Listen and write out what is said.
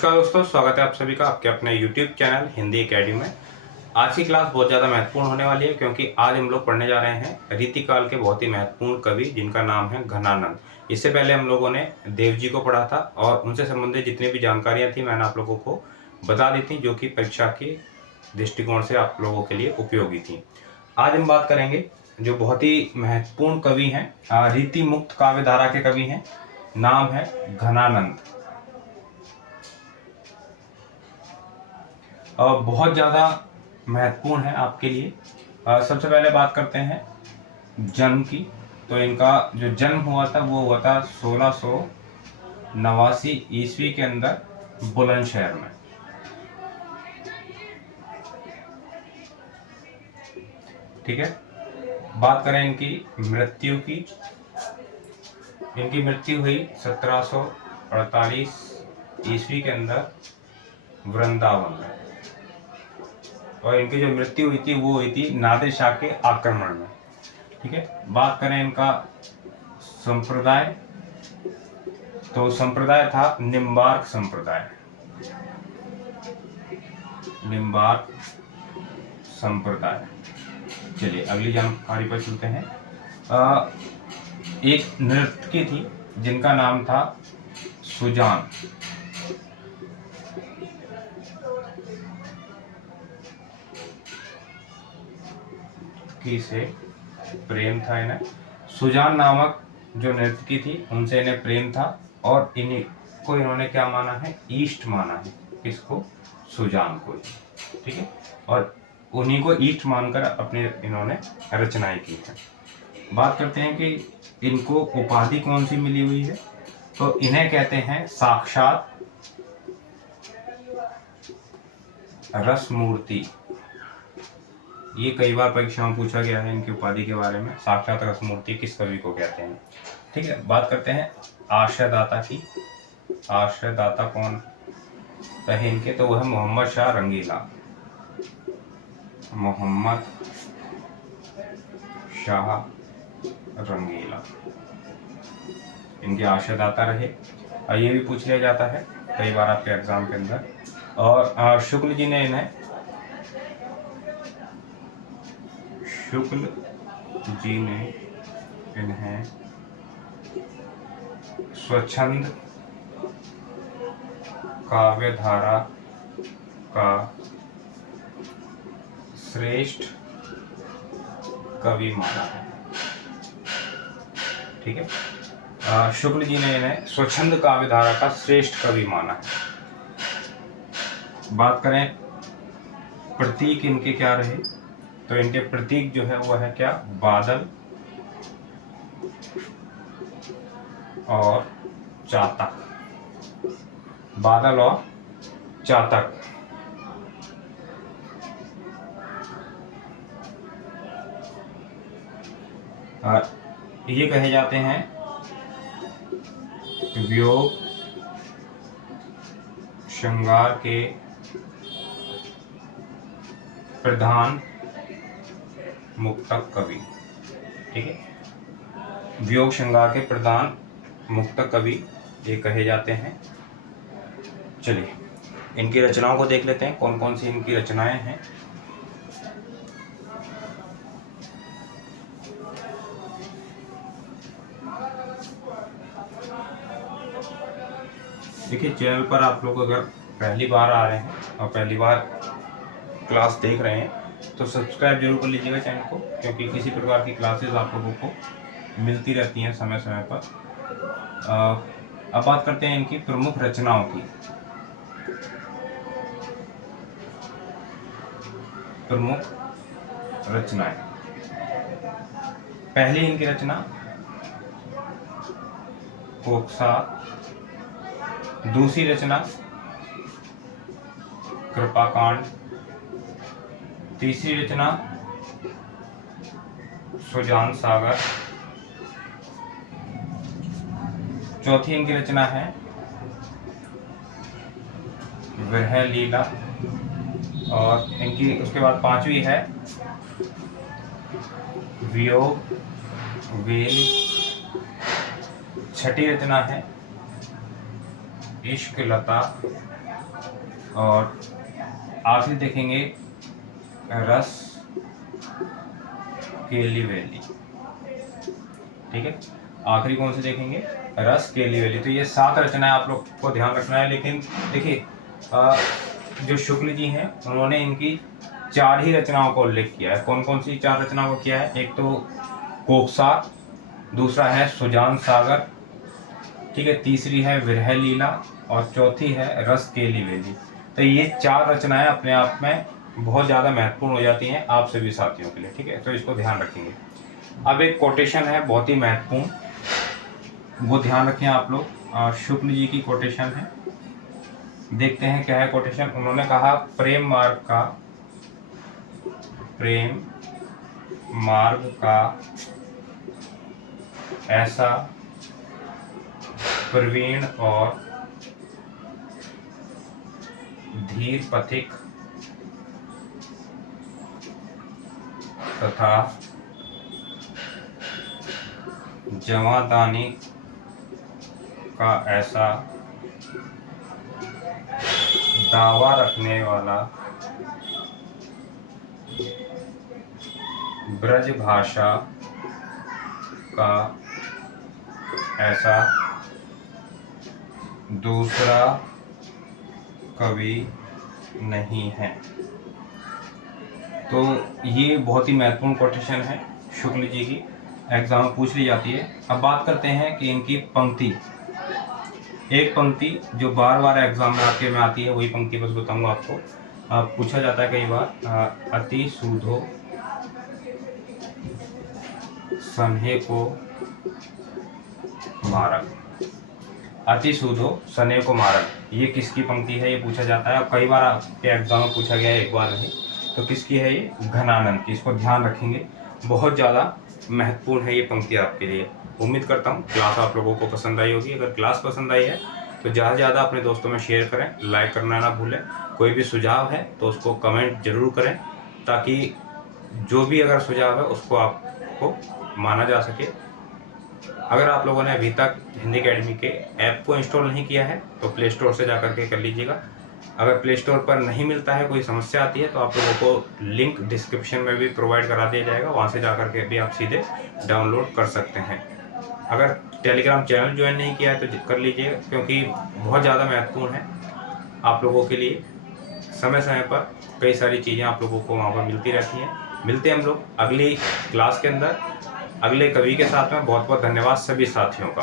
नमस्कार दोस्तों, स्वागत है आप सभी का आपके अपने YouTube चैनल हिंदी एकेडमी में। आज की क्लास बहुत ज़्यादा महत्वपूर्ण होने वाली है क्योंकि आज हम लोग पढ़ने जा रहे हैं रीतिकाल के बहुत ही महत्वपूर्ण कवि जिनका नाम है घनानंद। इससे पहले हम लोगों ने देव जी को पढ़ा था और उनसे संबंधित जितनी भी जानकारियाँ थी मैंने आप लोगों को बता दी थी, जो कि परीक्षा के दृष्टिकोण से आप लोगों के लिए उपयोगी थी। आज हम बात करेंगे जो बहुत ही महत्वपूर्ण कवि हैं, रीति मुक्त काव्य धारा के कवि हैं, नाम है घनानंद। बहुत ज़्यादा महत्वपूर्ण है आपके लिए। सबसे पहले बात करते हैं जन्म की। तो इनका जो जन्म हुआ था वो हुआ था 1689 ईस्वी के अंदर बुलंदशहर में। ठीक है, बात करें इनकी मृत्यु की। इनकी मृत्यु हुई 1748 ईस्वी के अंदर वृंदावन में, और इनकी जो मृत्यु हुई थी वो हुई थी नादिर शाह के आक्रमण में। ठीक है, बात करें इनका संप्रदाय, तो संप्रदाय था निम्बार्क संप्रदाय। निम्बार्क संप्रदाय। चलिए अगली जानकारी पर चलते हैं। एक नर्तकी थी जिनका नाम था सुजान। की से प्रेम था इन्हें। सुजान नामक जो नर्तकी थी उनसे इन्हें प्रेम था और इन्हीं को इन्होंने क्या माना है, ईष्ट माना है। किसको? सुजान को। ठीक है, और उन्हीं को ईष्ट मानकर अपने इन्होंने रचनाएं की है। बात करते हैं कि इनको उपाधि कौन सी मिली हुई है, तो इन्हें कहते हैं साक्षात रसमूर्ति। ये कई बार परीक्षाओं में पूछा गया है इनकी उपाधि के बारे में। साक्षात रसमूर्ति किस कवि को कहते हैं। ठीक है, बात करते हैं आश्रयदाता की। आश्रयदाता कौन है इनके, तो वह मोहम्मद शाह रंगीला। मोहम्मद शाह रंगीला इनके आश्रयदाता रहे। और ये भी पूछ लिया जाता है कई बार आपके एग्जाम के अंदर। और शुक्ल जी ने इन्हें स्वच्छंद काव्य धारा का श्रेष्ठ कवि माना है। ठीक है, शुक्ल जी ने इन्हें स्वच्छंद काव्य धारा का श्रेष्ठ कवि माना है। बात करें प्रतीक इनके क्या रहे, तो इनके प्रतीक जो है वो है क्या, बादल और चातक। बादल और चातक। ये कहे जाते हैं वियोग श्रृंगार के प्रधान मुक्तक कवि। ठीक है, वियोग श्रृंगार के प्रधान मुक्तक कवि ये कहे जाते हैं। चलिए इनकी रचनाओं को देख लेते हैं, कौन कौन सी इनकी रचनाएं हैं। देखिए, चैनल पर आप लोग अगर पहली बार आ रहे हैं और पहली बार क्लास देख रहे हैं तो सब्सक्राइब जरूर कर लीजिएगा चैनल को, क्योंकि किसी प्रकार की क्लासेस आप लोगों को मिलती रहती हैं समय समय पर। अब बात करते हैं इनकी प्रमुख रचनाओं की। प्रमुख रचनाएं। पहली इनकी रचना कोकसा। दूसरी रचना कृपाकांड। तीसरी रचना सुजान सागर। चौथी इनकी रचना है विरह लीला। और इनकी उसके बाद पांचवी है वियोग वेल। छठी रचना है इश्क लता। और आखिरी देखेंगे रस केली वैली। ठीक है, आखिरी कौन से देखेंगे? रस केली वैली। तो ये 7 रचनाएं आप लोग को ध्यान रखना है। लेकिन देखिए जो शुक्ल जी हैं उन्होंने इनकी 4 ही रचनाओं का उल्लेख किया है। कौन कौन सी 4 रचनाओं को किया है? एक तो कोकसार, दूसरा है सुजान सागर, ठीक है, तीसरी है विरह लीला और चौथी है रस केली वैली। तो ये 4 रचनाएं अपने आप में बहुत ज़्यादा महत्वपूर्ण हो जाती हैं आप सभी साथियों के लिए। ठीक है, तो इसको ध्यान रखेंगे। अब एक कोटेशन है बहुत ही महत्वपूर्ण, वो ध्यान रखें आप लोग। शुक्ल जी की कोटेशन है, देखते हैं क्या है कोटेशन। उन्होंने कहा प्रेम मार्ग का ऐसा प्रवीण और धीर पथिक तथा जमादानी का ऐसा दावा रखने वाला ब्रज भाषा का ऐसा दूसरा कवि नहीं है। तो ये बहुत ही महत्वपूर्ण कोटेशन है शुक्ल जी की, एग्जाम में पूछ ली जाती है। अब बात करते हैं कि इनकी पंक्ति, एक पंक्ति जो बार बार एग्जाम में आपके में आती है, वही पंक्ति बस बताऊंगा आपको। पूछा जाता है कई बार, अति सूधो सन्हे को मारक, अति सूधो सने को मारक, ये किसकी पंक्ति है? ये पूछा जाता है और कई बार आपके एग्जाम में पूछा गया है, एक बार नहीं। तो किसकी है ये? घनानंद की। इसको ध्यान रखेंगे, बहुत ज़्यादा महत्वपूर्ण है ये पंक्ति आपके लिए। उम्मीद करता हूँ क्लास आप लोगों को पसंद आई होगी। अगर क्लास पसंद आई है तो ज़्यादा से ज़्यादा अपने दोस्तों में शेयर करें, लाइक करना ना भूलें। कोई भी सुझाव है तो उसको कमेंट जरूर करें, ताकि जो भी अगर सुझाव है उसको आपको माना जा सके। अगर आप लोगों ने अभी तक हिंदी एकेडमी के ऐप को इंस्टॉल नहीं किया है तो प्ले स्टोर से जा करके कर लीजिएगा। अगर प्ले स्टोर पर नहीं मिलता है, कोई समस्या आती है, तो आप लोगों को लिंक डिस्क्रिप्शन में भी प्रोवाइड करा दिया जाएगा, वहाँ से जा करके भी आप सीधे डाउनलोड कर सकते हैं। अगर टेलीग्राम चैनल ज्वाइन नहीं किया है तो कर लीजिए, क्योंकि बहुत ज़्यादा महत्वपूर्ण है आप लोगों के लिए। समय समय पर कई सारी चीज़ें आप लोगों को वहाँ पर मिलती रहती हैं। मिलते हैं हम लोग अगली क्लास के अंदर अगले कवि के साथ में। बहुत बहुत धन्यवाद सभी साथियों का।